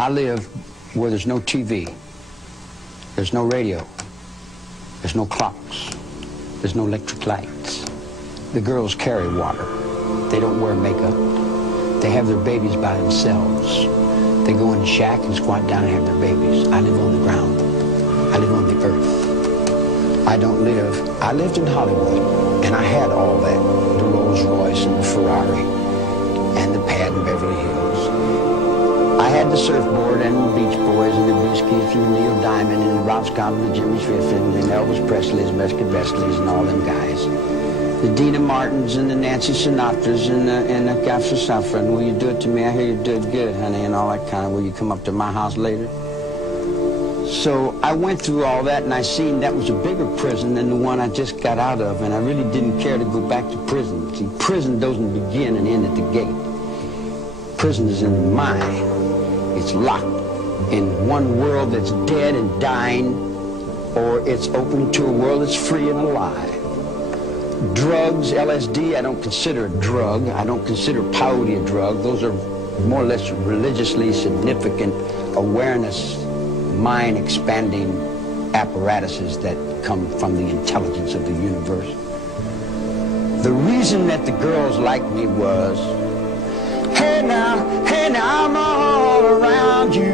I live where there's no TV, there's no radio, there's no clocks, there's no electric lights. The girls carry water. They don't wear makeup. They have their babies by themselves. They go in the shack and squat down and have their babies. I live on the ground. I live on the earth. I lived in Hollywood, and I had all that, the Rolls Royce and the Ferrari and the pad in Beverly Hills. I had the surfboard and the Beach Boys and the Brewskis and the Neil Diamond and the Ralph Scott and the Jimmy Swift and the Elvis Presley's, Mesca Bestleys and all them guys. The Dina Martins and the Nancy Sinatras and the Gaffer Safran. Will you do it to me? I hear you do it good, honey, and all that kind of. Will you come up to my house later? So I went through all that, and I seen that was a bigger prison than the one I just got out of, and I really didn't care to go back to prison. See, prison doesn't begin and end at the gate. Prison is in the mind. It's locked in one world that's dead and dying, or it's open to a world that's free and alive. Drugs, LSD, I don't consider a drug. I don't consider peyote a drug. Those are more or less religiously significant awareness, mind-expanding apparatuses that come from the intelligence of the universe. The reason that the girls liked me was, hey now, I'm all around you,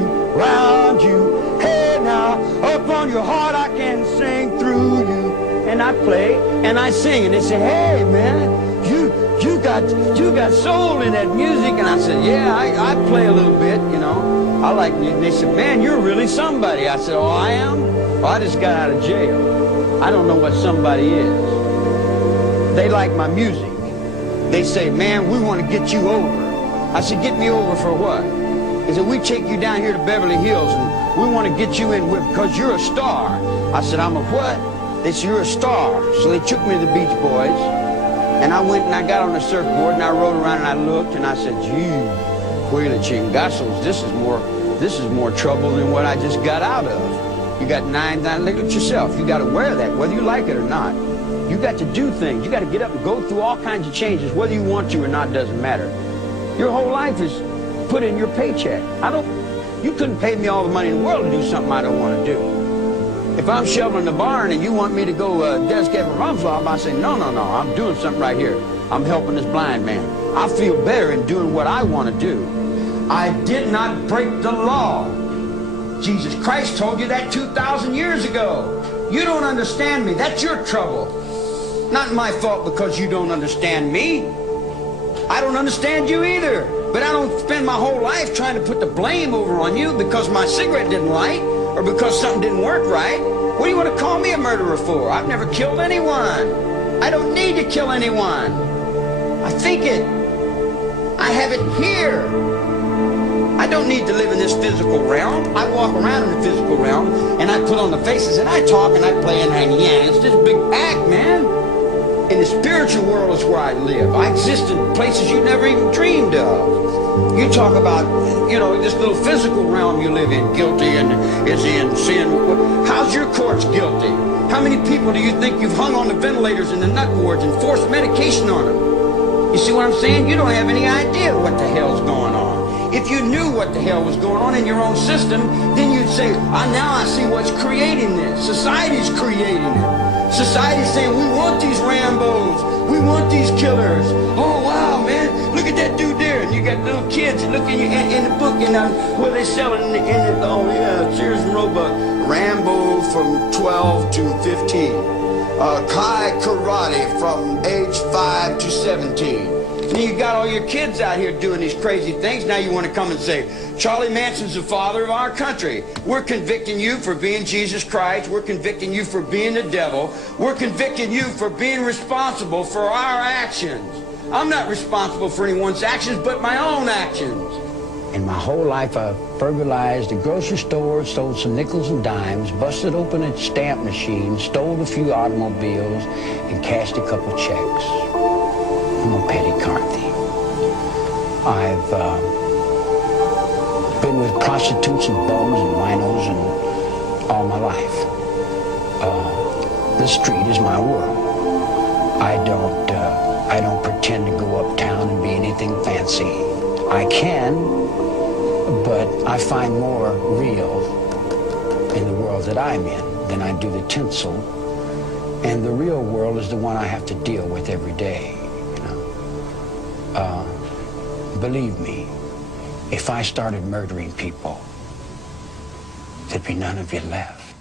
hey now, up on your heart I can sing through you. And I play and I sing, and they say, hey man, you got soul in that music. And I said, yeah, I play a little bit, you know. I like music. They said, man, you're really somebody. I said, oh, I am? Oh, I just got out of jail. I don't know what somebody is. They like my music. They say, man, we want to get you over. I said, get me over for what? They said, we take you down here to Beverly Hills and we want to get you in because you're a star. I said, I'm a what? They said, you're a star. So they took me to the Beach Boys, and I went and I got on the surfboard and I rode around and I looked and I said, gee, Huila Chingazos, this is more trouble than what I just got out of. You got look at yourself. You got to wear that, whether you like it or not. You got to do things. You got to get up and go through all kinds of changes, whether you want to or not, doesn't matter. Your whole life is put in your paycheck. You couldn't pay me all the money in the world to do something I don't want to do. If I'm shoveling the barn and you want me to go desk at Rumflop, I say, no, I'm doing something right here. I'm helping this blind man. I feel better in doing what I want to do. I did not break the law. Jesus Christ told you that 2,000 years ago. You don't understand me. That's your trouble. Not my fault because you don't understand me. I don't understand you either. But I don't spend my whole life trying to put the blame over on you because my cigarette didn't light or because something didn't work right. What do you want to call me a murderer for? I've never killed anyone. I don't need to kill anyone. I think it. I have it here. I don't need to live in this physical realm. I walk around in the physical realm and I put on the faces and I talk and I play and it's this big act, man. In the spiritual world is where I live. I exist in places you never even dreamed of. You talk about, you know, this little physical realm you live in, guilty and is in sin. How's your courts guilty? How many people do you think you've hung on the ventilators and the nut wards and forced medication on them? You see what I'm saying? You don't have any idea what the hell's going on. If you knew what the hell was going on in your own system, then you'd say, now I see what's creating this. Society's creating it. Society's saying, we want these Rambos. We want these killers. Oh, wow, man. Look at that dude there. And you got little kids looking in the book. And what are they selling in the oh, yeah, Sears and Roebuck. Rambo from 12 to 15. Kai Karate from age 5 to 17. And you got all your kids out here doing these crazy things. Now you want to come and say, Charlie Manson's the father of our country. We're convicting you for being Jesus Christ. We're convicting you for being the devil. We're convicting you for being responsible for our actions. I'm not responsible for anyone's actions but my own actions. In my whole life, I burglarized a grocery store, stole some nickels and dimes, busted open a stamp machine, stole a few automobiles, and cashed a couple checks. I'm a petty car thief. I've been with prostitutes and bums and winos and all my life. The street is my world. I don't pretend to go uptown and be anything fancy. I can, But I find more real in the world that I'm in than I do the tinsel. And the real world is the one I have to deal with every day, you know. Believe me, if I started murdering people, there'd be none of you left.